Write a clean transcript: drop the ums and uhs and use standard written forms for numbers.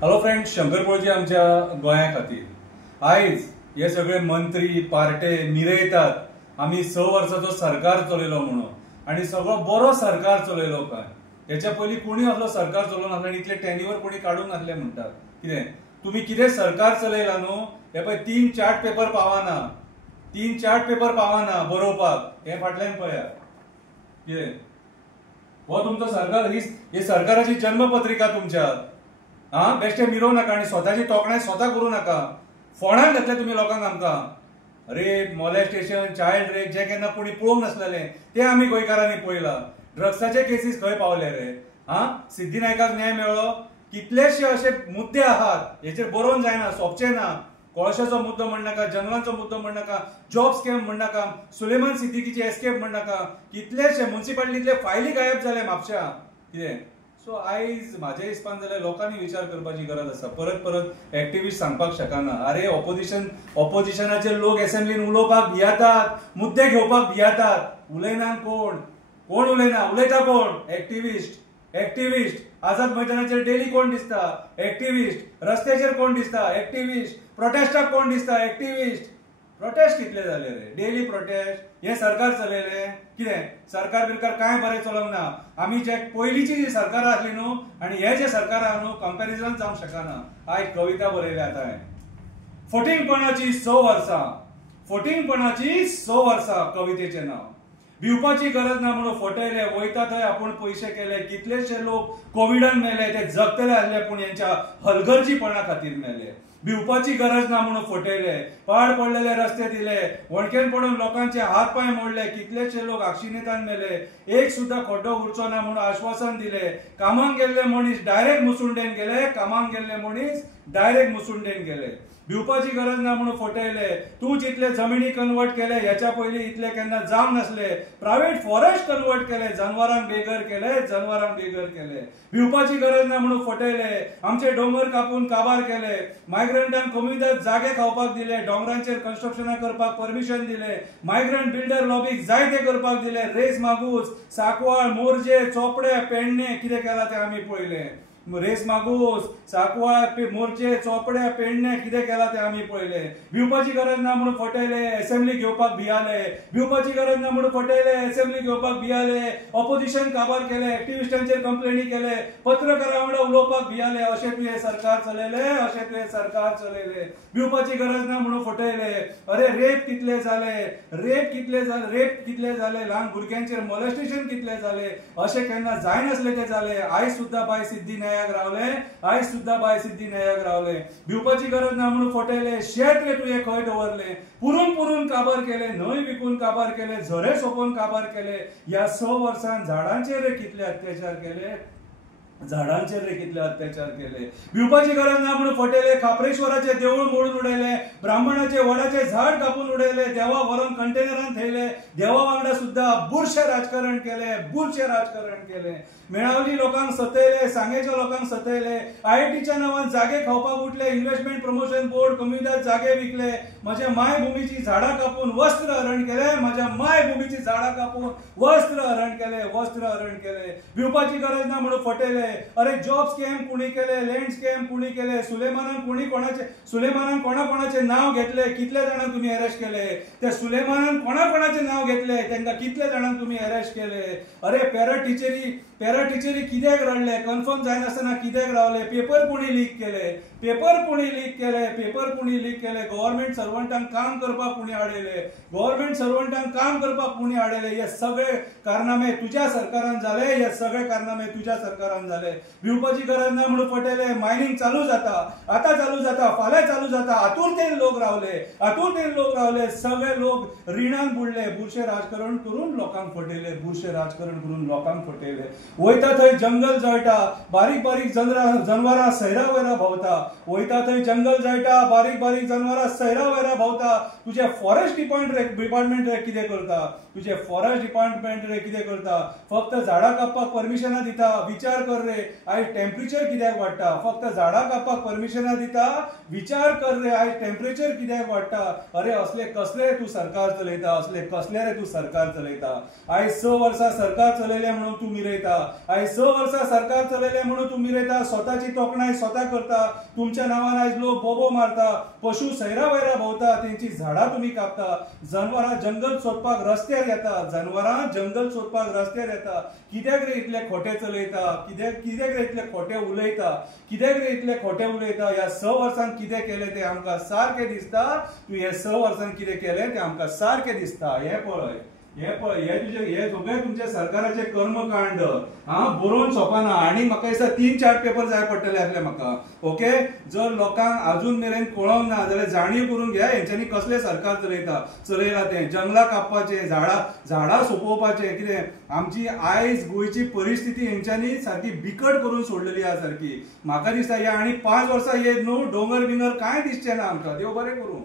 Hello friends, Shankar पळजी आमच्या गोंया खातीर आयज हे सगळे मंत्री पार्टे मिरयतात आम्ही 6 वर्साचो सरकार चलयलो म्हणून आणि सगळो बरो सरकार चलयलो काय. हेच्या पयलीं कोणी असलो सरकार चलोवन नासलो आनी इतले टेन्युअर कोणी काडूंक नासले म्हणटात. कितें तुम्ही कितें सरकार चलयला न्हू, हे पळय 3 चार्ट पेपर पावना, 3 चार्ट पेपर पावना बरोवपाक. हे फाटल्यान पळयात कितें हो तुमचो सरकार. ही सरकाराची जन्मपत्रिका तुमच्यात. बेश्टे मिरोव नाका आणि स्वतःची तोखणाय स्वतः करू नका. फोंडान घातले तुम्ही लोकांक आमकां रेप मॉलेस्टेशन चायल्ड रेप जे केन्ना कोणी पळोवंक नासलेले ते आमी गोंयकारांनी पळयला. ड्रग्साचे केसीस खंय पावले रे. सिद्धी नायकाक न्याय मेळ्ळो. कितलेशे असे मुद्दे आहात हेचेर बरोवन जायना, सोंपचे ना. कोळशाचो मुद्दो म्हण नाका, जंगलांचो मुद्दो म्हण नाका, जॉब स्कॅम म्हण नाका, सुलेमान सिद्दीकीची एस्केप म्हण नाका. कितलेशे म्युनिसिपालिटीतले फायली गायब जाले म्हापशा. कितें सो आयज म्हाज्या हिसपान जाल्यार लोकांनी विचार करपाची गरज आसा. परत परत एक्टिविस्ट सांगपाक शकना. अरे ऑपोजिशनाचे लोक असेंब्लीन उलोवपाक भियेतात, मुद्दे घेवपाक भियेतात. उलयना कोण उलयना, उलयता कोण? एक्टिविस्ट. आझाद मैदानाचेर डेली कोण दिसता? एक्टिविस्ट. रस्त्याचेर कोण दिसता? एक्टिविस्ट. प्रोटेस्टाक कोण दिसता? एक्टिविस्ट. प्रोटेस्ट कितले जाले रे? Daily prostate. हे सरकार चलयले. कितें सरकार बिरकार काय बरें चलोवंक ना. आमी जे पयलींची जी सरकार आसली न्हू आनी हे जे सरकार आहा न्हू कंपॅरिजन जावंक शकना. आयज कविता बरयल्या आतां फटींगपणाची 6 वर्सां. फटींगपणाची 6 वर्सां कवितेचें नांव. भिवपाची गरज ना म्हणून फटयले. वयता थंय आपूण पयशे केले. कितलेशे लोक कोविडान मेले. ते जगतले आसले पूण यांच्या हलगर्जीपणा खातीर मेले. भिवपाची गरज ना म्हणून फटयले. पाड पडलेले रस्ते दिले. वणकेन पडून लोकांचे हात पाय मोडले. कितलेशे लोक आक्षिणेतान मेले. एक सुद्धा खड्डो उरचो ना म्हणून आश्वासन दिले. कामाक गेल्ले मनीस डायरेक्ट मुसुंडेन गेले. कामाक गेल्ले मनीस डायरेक्ट मुसुंडेन गेले. भिवपाची गरज ना म्हणून फटयले. तूं जितले जमिनी कन्वर्ट केले ह्याच्या पयलीं इतले केन्ना जावंक नासले. प्रायव्हेट फॉरेस्ट कन्वर्ट केले. जनवरांक बेघर केले. भिवपाची गरज ना म्हणून फटयले. आमचे डोंगर कापून काबार केले. मायग्रंटांक कमीदाद जागे खावपाक दिले. डोंगरांचेर कन्स्ट्रक्शनां करपाक परमिशन दिले. मायग्रंट बिल्डर लॉबीक जायते करपाक दिले. रेस मागूस सांकवाळ मोरजे चोपडे पेडणे कितें केलां तें आमी पळयले. रेस मागूस सांकवाळ मोरचे चोपड्या पेडणे कितें केलां तें आमी पळयले. भिवपाची गरज ना म्हणून फटयले. असेंब्ली घेवपाक भियाले. भिवपाची गरज ना म्हणून फटयले. असेंब्ली घेवपाक भियाले. ऑपोजिशन काबार केले. एक्टिविस्टांचेर कंप्लेनी केले. पत्रकारां वांगडा उलोवपाक भियाले. अशें तुवें सरकार चलयले. भिवपाची गरज ना म्हणून फटयले. अरे रेप कितले जाले. ल्हान भुरग्यांचेर मॉलेस्टेशन कितले जाले. अशें केन्ना जायनासले ते जाले. आयज सुद्धा बाय सिद्धी नायक रावले. भिवपाची गरज ना म्हणून फटयले. शेत रे तुवें खंय दवरले. पुरून काबार केले. न्हंय विकून काबार केले. झरे सोंपोवन काबार केले. ह्या 6 वर्सांत झाडांचेर रे कितले अत्याचार केले. भिवपाची गरज ना म्हणून फटयले. खापरेश्वराचे देवूळ मोडून उडयले. ब्राह्मणाचे वडाचे झाड कापून उडयले. देवा व्हरून कंटेनरान थेयले. देवा वांगडा सुद्धा बुरशे राजकारण केले. मेळावली लोकांक सतयले. सांगेच्या लोकांक सतयले. IITच्या नांवान जागे खावपाक उठले. इन्व्हेस्टमेंट प्रमोशन बोर्ड कमीदाद जागे विकले. म्हज्या मायभुमीची झाडां कापून वस्त्र हरण केले. भिवपाची गरज ना म्हणून फटयले. अरे जॉब स्कॅम कुणी केले. लँड स्कॅम कुणी केले. सुलेमानान कोणाचे नाव घेतले. कितले जाणांक तुम्ही अरेस्ट केले. त्या सुलेमानान कोणाचे नाव घेतले. तांकां कितले जाणांक तुम्ही अरेस्ट केले. अरे पॅरा टिचरी कित्याक रडले. कन्फर्म जायनासतना कित्याक रावले. पेपर कोणी लीक केले. गव्हर्नमेंट सर्वंटांक काम करपाक कोणी आडयले. हे सगळे कारनामे तुझ्या सरकारान झाले. भिवपाची गरज ना म्हणून फटयले. मायनिंग चालू जाता. फाल्यां चालू जाता. आतुरतेन लोक रावले. सगळे लोक रिणान बुडले. बुरशे राजकारण करून लोकांक फटयले. वयता थंय जंगल जळटा. बारीक जनवरां सैरा वयरा भोंवता. तुझे फॉरेस्ट डिपार्टमेंट कितें करता. फक्त झाडां कापपाक परमिशनां दिता. विचार कर रे आयज टेम्परेचर कित्याक वाडटा. फक्त झाडां कापपाक परमिशनां दिता. विचार कर रे आयज टेम्परेचर कित्याक वाडटा. अरे असले कसले तूं सरकार चलयता. आयज 6 वर्सां सरकार चलयले म्हणून तूं मिरयता. आयज 6 वर्सां सरकार चलयले म्हणून तूं मिरयता, स्वताची तोखणाय स्वता करता, तुमच्या नांवान आयज लोक बोबो मारता, पशु सैरा वैरा भोंवता, तेंची झाडां तुम्ही कापता, जनवरां जंगल सोदपाक रस्त्यार येता, जनवरां जंगल सोदपाक रस्त्यार येता. कित्याक रे इतले खोटे चलयता, कित्याक रे इतले खोटे उलयता, कित्याक रे इतले खोटे उलयता. ह्या 6 वर्सांत कितें केलें तें आमकां सारकें दिसता. तूं हे 6 वर्सांत कितें केलें तें आमकां सारकें दिसता. हे पळय, हे सगळे तुमच्या सरकाराचे कर्मकांड बरोवन सोंपना. आनी म्हाका दिसता 3-4 पेपर जाय पडटले आसले म्हाका. ओके, जर लोकांक अजून मेरेन कळोंक ना जाल्यार जाणीव करून घ्या हेंच्यांनी कसलें सरकार चलयला तें. जंगलां कापपाचें, झाडां सोंपोवपाचें, कितें आमची आयज गोंयची परिस्थिती हेंच्यांनी सारकी बिकट करून सोडलेली आहा सारकी. म्हाका दिसता हे आनी 5 वर्सां हे न्हू, दोंगर बिंगर कांय दिसचें ना आमकां. देव बरें करूं.